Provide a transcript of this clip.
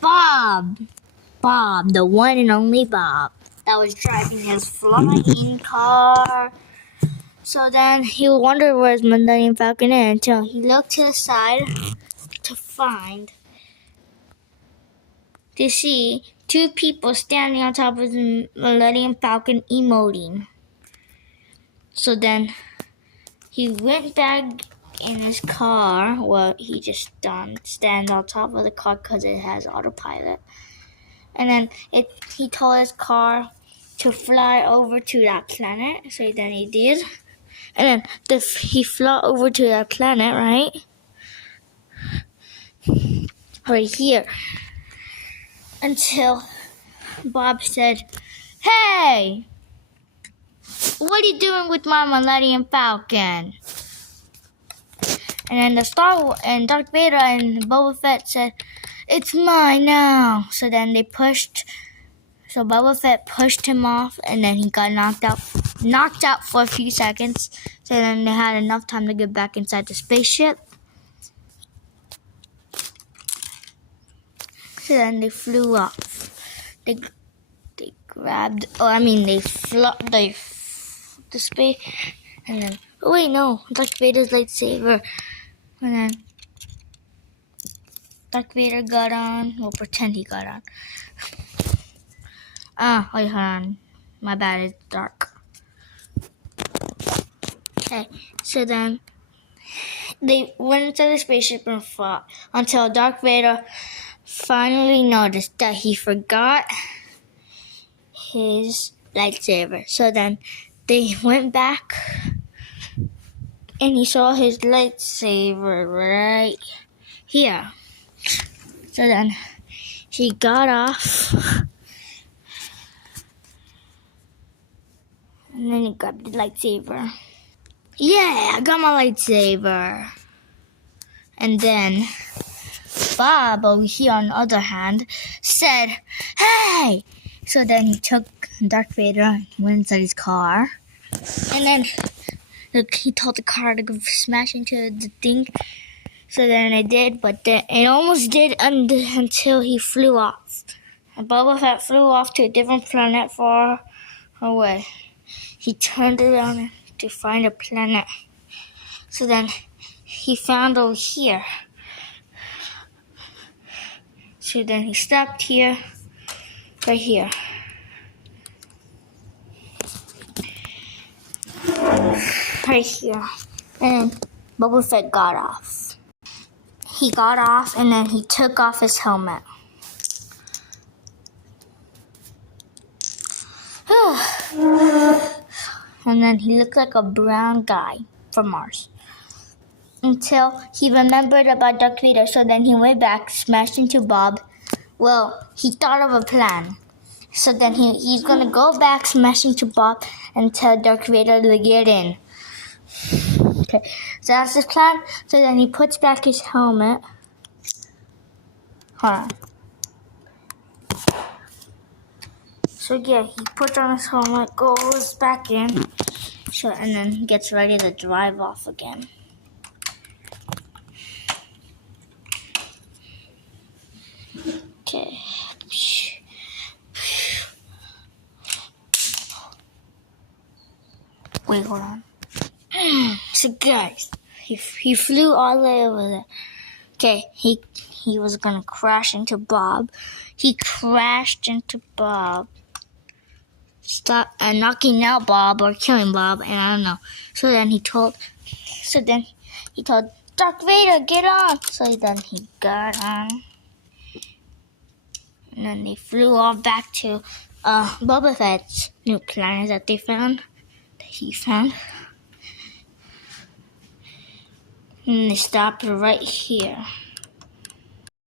Bob. Bob, the one and only Bob, that was driving his flying car. So then he wondered where his Millennium Falcon is until he looked to the side to see two people standing on top of the Millennium Falcon emoting. So then he went back in his car. Well, he just stands on top of the car because it has autopilot. And then he told his car to fly over to that planet. So then he did. And then he flew over to that planet, right? Right here. Until Bob said, "Hey! What are you doing with my Millennium Falcon?" And then Darth Vader and Boba Fett said, "It's mine now." So then So Boba Fett pushed him off, and then he got knocked out for a few seconds. So then they had enough time to get back inside the spaceship. So then they flew off. They grabbed. They flew the space, and then Darth Vader's lightsaber, and then Darth Vader got on. We'll pretend he got on. Wait, hold on. My bad, it's dark. Okay, so then they went into the spaceship and fought until Darth Vader finally noticed that he forgot his lightsaber. So then they went back and he saw his lightsaber right here. So then he got off. And then he grabbed the lightsaber. Yeah, I got my lightsaber. And then Bob over here on the other hand said, "Hey!" So then he took Darth Vader and went inside his car. And then he told the car to go smash into the thing. So then it did, but then it almost did until he flew off. And Boba Fett flew off to a different planet far away. He turned around to find a planet. So then he found over here. So then he stopped here, right here. Right here. And Boba Fett got off. He got off and then he took off his helmet. And then he looked like a brown guy from Mars. Until he remembered about Darth Vader, so then he went back, smashed into Bob. Well, he thought of a plan. So then he's gonna go back, smash into Bob, and tell Darth Vader to get in. Okay, so that's his plan. So then he puts back his helmet. Hold on. So yeah, he puts on his helmet, goes back in, and then he gets ready to drive off again. Okay. Wait, hold on. So guys, he flew all the way over there. Okay, he was gonna crash into Bob. He crashed into Bob. Stop knocking out Bob or killing Bob, and I don't know. So then he told Darth Vader, get on. So then he got on. And then they flew off back to Boba Fett's new planet that he found. And they stopped right here.